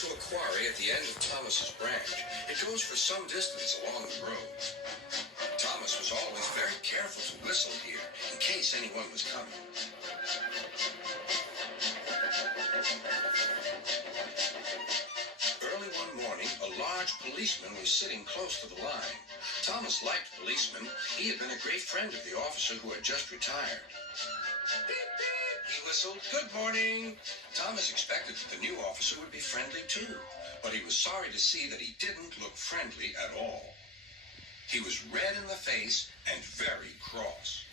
to a quarry at the end of Thomas's branch. It goes for some distance along the road. Thomas was always very careful to whistle here in case anyone was coming. Early one morning, a large policeman was sitting close to the line. Thomas liked policemen. He had been a great friend of the officer who had just retired. Beep, beep, he whistled. Good morning. Thomas expected that the new officer would be friendly too, but he was sorry to see that he didn't look friendly at all. He was red in the face and very cross.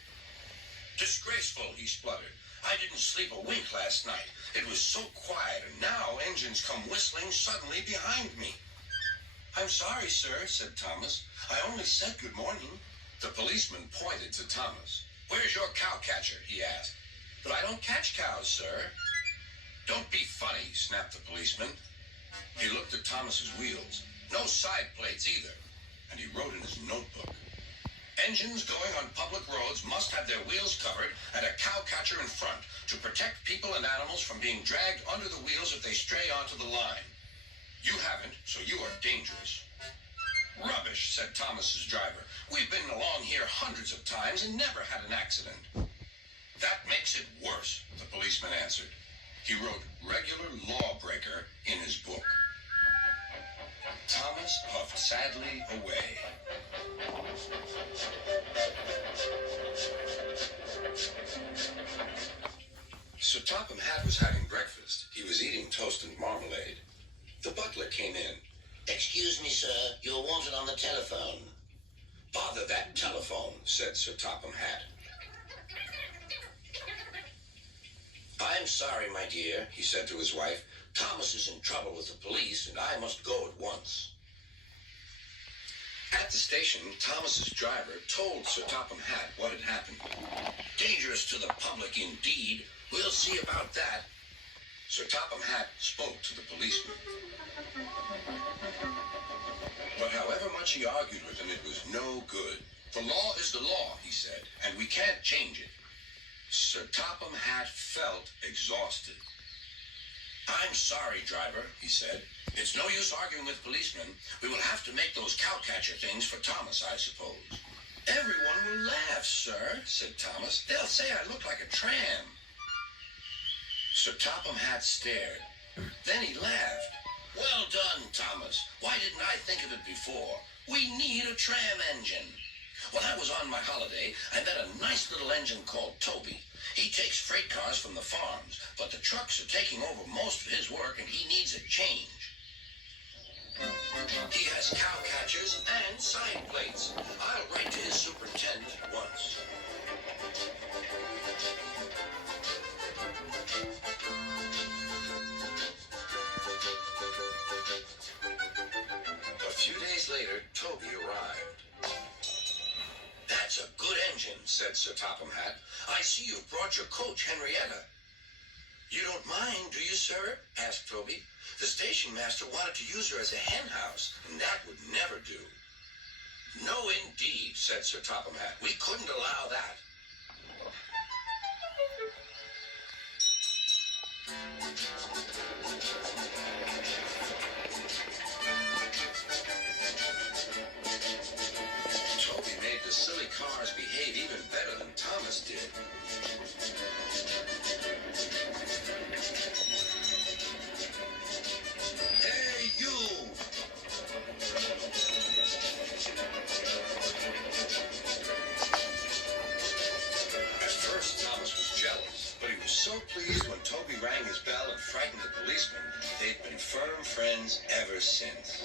Disgraceful, he spluttered. I didn't sleep a wink last night. It was so quiet, and now engines come whistling suddenly behind me. I'm sorry, sir, said Thomas. I only said good morning. The policeman pointed to Thomas. Where's your cowcatcher? He asked. But I don't catch cows, sir. Don't be funny, snapped the policeman. He looked at Thomas's wheels. No side plates either. And he wrote in his notebook. Engines going on public roads must have their wheels covered and a cowcatcher in front to protect people and animals from being dragged under the wheels if they stray onto the line. You haven't, so you are dangerous. Rubbish, said Thomas's driver. We've been along here hundreds of times and never had an accident. That makes it worse, the policeman answered. He wrote regular lawbreaker in his book. Thomas puffed sadly away. Sir Topham Hatt was having breakfast. He was eating toast and marmalade. The butler came in. Excuse me, sir. You're wanted on the telephone. Bother that telephone, said Sir Topham Hatt. I'm sorry, my dear, he said to his wife. Thomas is in trouble with the police, and I must go at once. At the station, Thomas's driver told Sir Topham Hatt what had happened. Dangerous to the public indeed. We'll see about that. Sir Topham Hatt spoke to the policeman. But however much he argued with him, it was no good. The law is the law, he said, and we can't change it. Sir Topham Hatt felt exhausted. I'm sorry, driver, he said. It's no use arguing with policemen. We will have to make those cowcatcher things for Thomas, I suppose. Everyone will laugh, sir, said Thomas. They'll say I look like a tram. Sir Topham Hatt stared. Then he laughed. Well done, Thomas. Why didn't I think of it before? We need a tram engine. When I was on my holiday, I met a nice little engine called Toby. He takes freight cars from the farms, but the trucks are taking over most of his work and he needs a change. He has cow catchers and side plates. I'll write to his superintendent at once. A few days later, Toby arrived. That's a good engine, said Sir Topham Hatt. I see you've brought your coach, Henrietta. You don't mind, do you, sir? Asked Toby. The station master wanted to use her as a hen house, and that would never do. No, indeed, said Sir Topham Hatt. We couldn't allow that. Toby made the silly cars behave even better than Thomas did. Hey, you! At first, Thomas was jealous, but he was so pleased when Toby rang his bell and frightened the policeman. They'd been firm friends ever since.